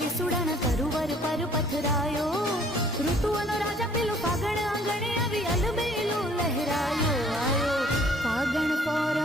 के सुडाना तरुवर पर पथरायो ऋतुओनो राजा पेलो फागण आंगणे आवी अलबेलो लहरायो आयो फागण पोर